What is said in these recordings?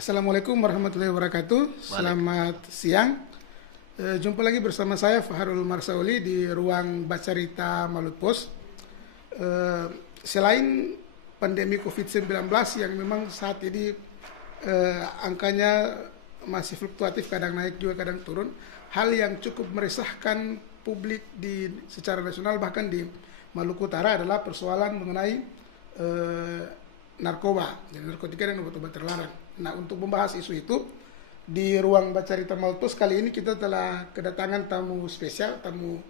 Assalamualaikum warahmatullahi wabarakatuh. Selamat siang. Jumpa lagi bersama saya Fahrul Marsauli di ruang Bacarita Malut Pos. Selain pandemi COVID-19 yang memang saat ini angkanya masih fluktuatif, kadang naik juga kadang turun, hal yang cukup meresahkan publik secara nasional bahkan di Maluku Utara adalah persoalan mengenai narkoba, narkotika dan obat-obat terlarang. Nah, untuk membahas isu itu di ruang Bacarita Malut Pos kali ini kita telah kedatangan tamu spesial, tamu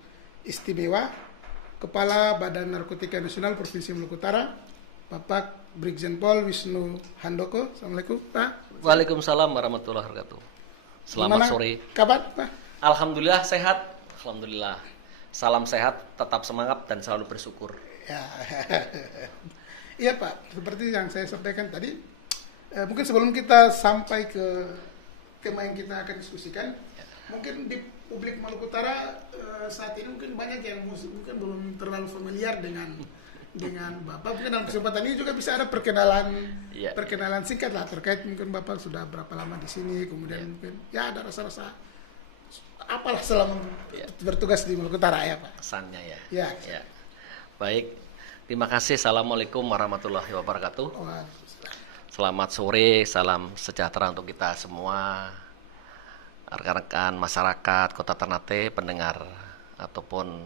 istimewa, Kepala Badan Narkotika Nasional Provinsi Maluku Utara, Bapak Brigjen Pol Wisnu Handoko. Assalamualaikum, Pak. Waalaikumsalam warahmatullahi wabarakatuh. Selamat sore. Kabar, Pak? Alhamdulillah sehat. Alhamdulillah. Salam sehat, tetap semangat dan selalu bersyukur. Ya. Iya, Pak. Seperti yang saya sampaikan tadi, mungkin sebelum kita sampai ke tema yang kita akan diskusikan, mungkin di publik Maluku Utara saat ini mungkin banyak yang mungkin belum terlalu familiar dengan Bapak. Mungkin dalam kesempatan ini juga bisa ada perkenalan singkat lah terkait mungkin Bapak sudah berapa lama di sini, kemudian mungkin ya ada rasa-rasa apalah selama bertugas di Maluku Utara ya, Pak. Pesannya ya. Ya. Baik. Terima kasih. Assalamualaikum warahmatullahi wabarakatuh. Waalaikumsalam. Selamat sore, salam sejahtera untuk kita semua, rekan-rekan masyarakat Kota Ternate, pendengar ataupun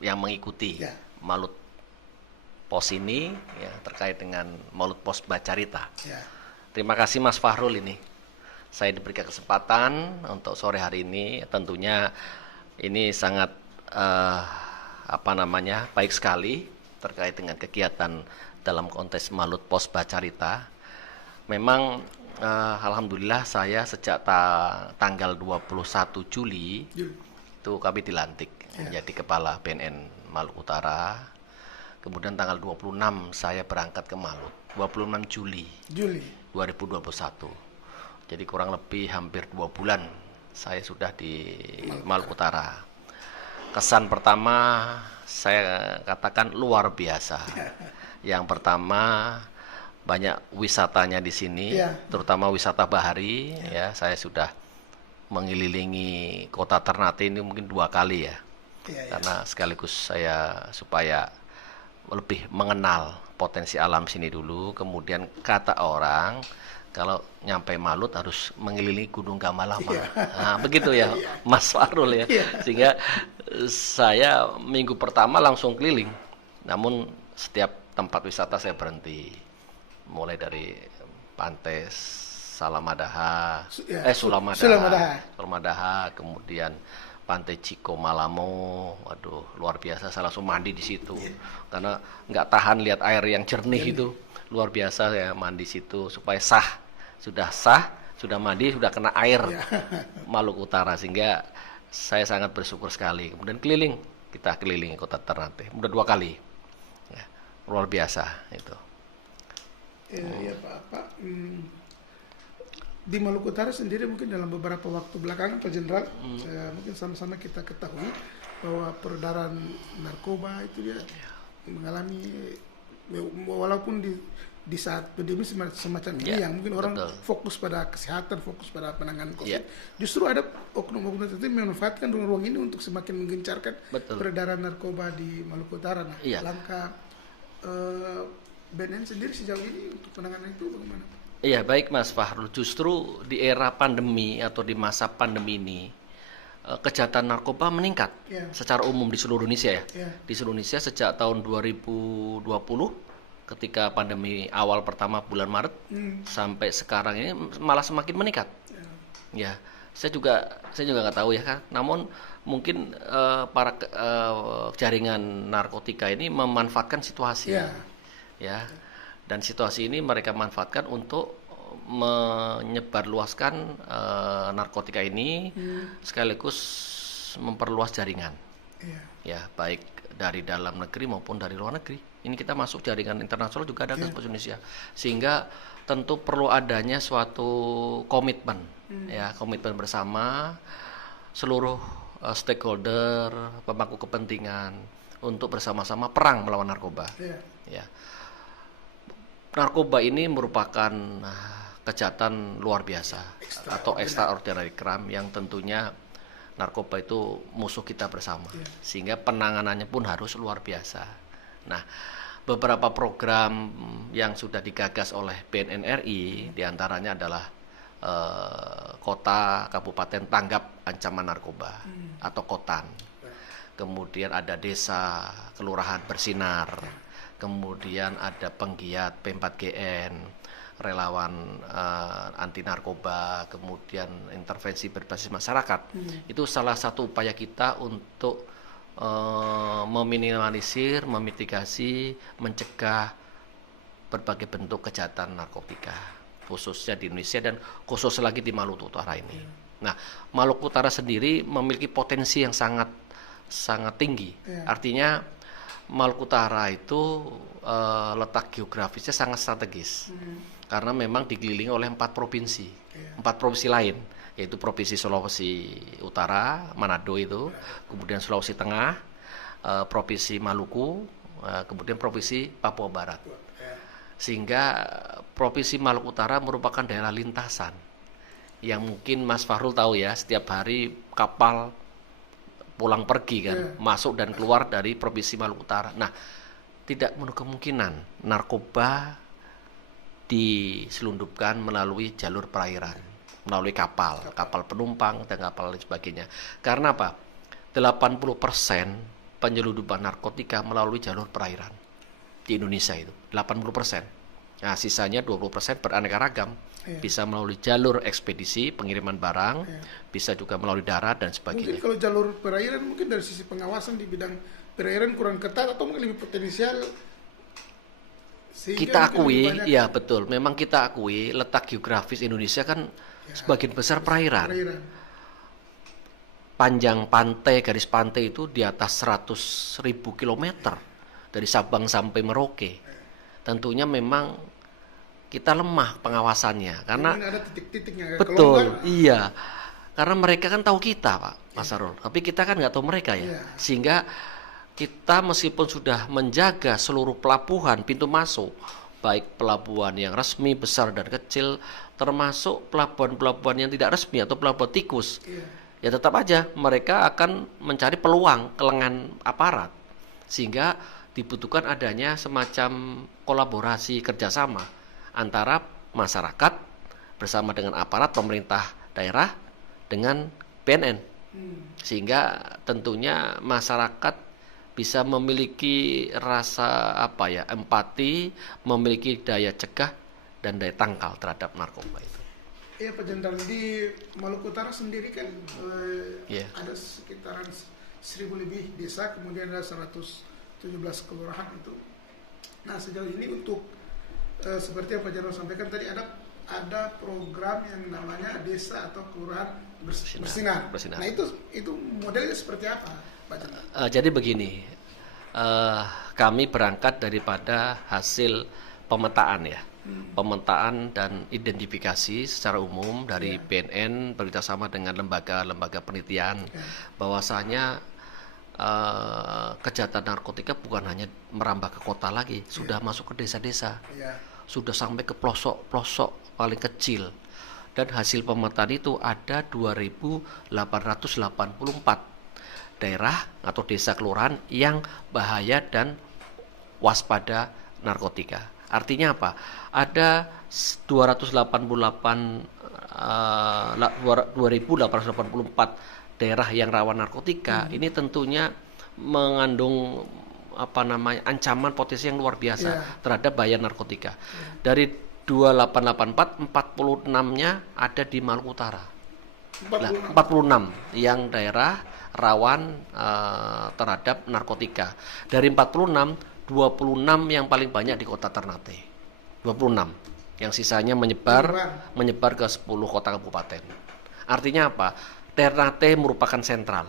yang mengikuti Malut Pos ini ya, terkait dengan Malut Pos Bacarita. Terima kasih Mas Fahrul ini. Saya diberikan kesempatan untuk sore hari ini. Tentunya ini sangat baik sekali terkait dengan kegiatan dalam konteks Malut Pos Bacarita. Memang alhamdulillah saya sejak tanggal 21 Juli itu kami dilantik menjadi kepala BNN Maluku Utara. Kemudian tanggal 26 saya berangkat ke Malut. 26 Juli 2021. Jadi kurang lebih hampir 2 bulan saya sudah di Maluku Utara. Kesan pertama saya katakan luar biasa. Yang pertama banyak wisatanya di sini, terutama wisata bahari. Ya, saya sudah mengelilingi Kota Ternate ini mungkin 2 kali ya, karena sekaligus saya supaya lebih mengenal potensi alam sini dulu. Kemudian kata orang kalau nyampe Malut harus mengelilingi Gunung Gamalama. Nah, begitu ya, Mas Fahrul ya. Sehingga saya minggu pertama langsung keliling. Namun setiap tempat wisata saya berhenti. Mulai dari Pantai Sulamadaha, kemudian Pantai Ciko Malamo. Waduh, luar biasa, saya langsung mandi di situ. Karena nggak tahan lihat air yang jernih itu. Luar biasa saya mandi situ supaya sudah mandi, sudah kena air Maluku Utara, sehingga saya sangat bersyukur sekali. Kemudian kita keliling Kota Ternate, udah 2 kali, ya, luar biasa itu. Ya Pak. Di Maluku Utara sendiri mungkin dalam beberapa waktu belakangan, Pak Jenderal, mungkin sama-sama kita ketahui bahwa peredaran narkoba itu dia mengalami, walaupun di saat pandemi semacam ini yang mungkin orang fokus pada kesehatan, fokus pada penanganan COVID, justru ada oknum-oknum tertentu yang memanfaatkan ruang-ruang ini untuk semakin menggencarkan peredaran narkoba di Maluku Utara. Nah, langkah BNN sendiri sejauh ini untuk penanganan itu bagaimana? Iya, baik Mas Fahrul. Justru di era pandemi atau di masa pandemi ini kejahatan narkoba meningkat secara umum di seluruh Indonesia ya. Di seluruh Indonesia sejak tahun 2020 ketika pandemi awal pertama bulan Maret sampai sekarang ini malah semakin meningkat. Ya, saya juga nggak tahu ya kan. Namun mungkin para jaringan narkotika ini memanfaatkan situasi. Ya. Dan situasi ini mereka manfaatkan untuk menyebarluaskan narkotika ini sekaligus memperluas jaringan. Ya, baik dari dalam negeri maupun dari luar negeri. Ini kita masuk jaringan internasional juga ada ke Indonesia. Sehingga tentu perlu adanya suatu komitmen, komitmen bersama seluruh stakeholder, pemangku kepentingan untuk bersama-sama perang melawan narkoba. Ya. Narkoba ini merupakan kejahatan luar biasa atau extraordinary crime yang tentunya narkoba itu musuh kita bersama, sehingga penanganannya pun harus luar biasa. Nah, beberapa program yang sudah digagas oleh BNN RI diantaranya adalah kota kabupaten tanggap ancaman narkoba atau KOTAN. Kemudian ada desa kelurahan bersinar. Kemudian ada penggiat P4GN, relawan anti narkoba, kemudian intervensi berbasis masyarakat. Itu salah satu upaya kita untuk meminimalisir, memitigasi, mencegah berbagai bentuk kejahatan narkotika, khususnya di Indonesia dan khusus lagi di Maluku Utara ini. Nah, Maluku Utara sendiri memiliki potensi yang sangat tinggi. Artinya Maluku Utara itu letak geografisnya sangat strategis, karena memang dikelilingi oleh 4 provinsi, 4 provinsi lain, yaitu Provinsi Sulawesi Utara, Manado itu, kemudian Sulawesi Tengah, Provinsi Maluku, kemudian Provinsi Papua Barat. Sehingga Provinsi Maluku Utara merupakan daerah lintasan yang mungkin Mas Fahrul tahu ya, setiap hari kapal pulang pergi kan, masuk dan keluar dari Provinsi Maluku Utara. Nah, tidak menutup kemungkinan narkoba diselundupkan melalui jalur perairan, melalui kapal penumpang dan kapal lain sebagainya. Karena apa? 80% penyelundupan narkotika melalui jalur perairan di Indonesia itu, 80%. Nah, sisanya 20% beraneka ragam. Bisa melalui jalur ekspedisi, pengiriman barang, bisa juga melalui darat dan sebagainya. Mungkin kalau jalur perairan, mungkin dari sisi pengawasan di bidang perairan kurang ketat atau mungkin lebih potensial. Kita akui, ya betul. Memang kita akui letak geografis Indonesia kan sebagian besar perairan. Panjang pantai, garis pantai itu di atas 100.000 kilometer dari Sabang sampai Merauke. Tentunya memang kita lemah pengawasannya karena ada titik-titiknya. Betul, iya. Karena mereka kan tahu kita, Pak Mas Sarul. Tapi kita kan nggak tahu mereka ya. Sehingga kita meskipun sudah menjaga seluruh pelabuhan, pintu masuk, baik pelabuhan yang resmi, besar dan kecil, termasuk pelabuhan-pelabuhan yang tidak resmi atau pelabuhan tikus, ya tetap aja mereka akan mencari peluang kelengan aparat. Sehingga dibutuhkan adanya semacam kolaborasi kerjasama antara masyarakat bersama dengan aparat pemerintah daerah dengan BNN, sehingga tentunya masyarakat bisa memiliki rasa empati, memiliki daya cegah dan daya tangkal terhadap narkoba itu. Iya Pak Jenderal, di Maluku Utara sendiri kan ada sekitaran 1.000 lebih desa, kemudian ada 117 kelurahan itu. Nah, sejauh ini untuk seperti yang Pak Jenderal sampaikan tadi, ada program yang namanya desa atau kelurahan bersinar. Nah, itu modelnya seperti apa, Pak Jenderal? Jadi begini, kami berangkat daripada hasil pemetaan ya, pemetaan dan identifikasi secara umum dari BNN bekerjasama dengan lembaga-lembaga penelitian, bahwasanya kejahatan narkotika bukan hanya merambah ke kota lagi, sudah masuk ke desa-desa, sudah sampai ke pelosok-pelosok paling kecil. Dan hasil pemetaan itu ada 2.884 daerah atau desa kelurahan yang bahaya dan waspada narkotika. Artinya apa? Ada 2.884 daerah yang rawan narkotika. Ini tentunya mengandung ancaman potensi yang luar biasa terhadap bahaya narkotika. Dari 2884, 46-nya ada di Maluku Utara. 46 yang daerah rawan terhadap narkotika. Dari 46, 26 yang paling banyak di kota Ternate. 26. Yang sisanya menyebar ke 10 kota kabupaten. Artinya apa? Ternate merupakan sentral.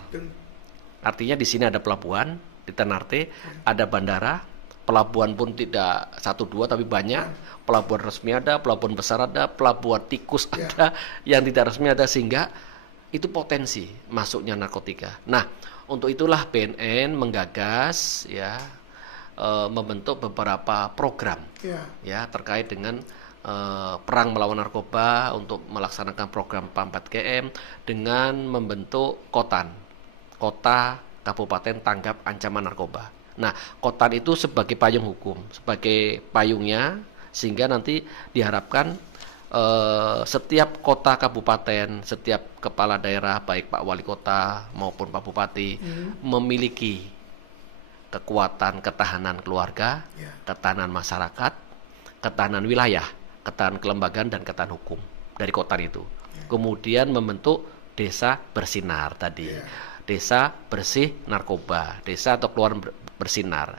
Artinya di sini ada pelabuhan, di Ternate ada bandara, pelabuhan pun tidak 1-2 tapi banyak. Pelabuhan resmi ada, pelabuhan besar ada, pelabuhan tikus ada, yang tidak resmi ada, sehingga itu potensi masuknya narkotika. Nah, untuk itulah BNN menggagas membentuk beberapa program ya terkait dengan perang melawan narkoba, untuk melaksanakan program PAM 4KM dengan membentuk KOTAN, Kota Kabupaten Tanggap Ancaman Narkoba. Nah, KOTAN itu sebagai payung hukum, sebagai payungnya, sehingga nanti diharapkan setiap kota kabupaten, setiap kepala daerah, baik Pak Wali Kota maupun Pak Bupati, memiliki kekuatan ketahanan keluarga, ketahanan masyarakat, ketahanan wilayah, ketahanan kelembagaan, dan ketahanan hukum dari kota itu. Kemudian membentuk desa bersinar tadi, desa bersih narkoba, desa atau keluaran bersinar.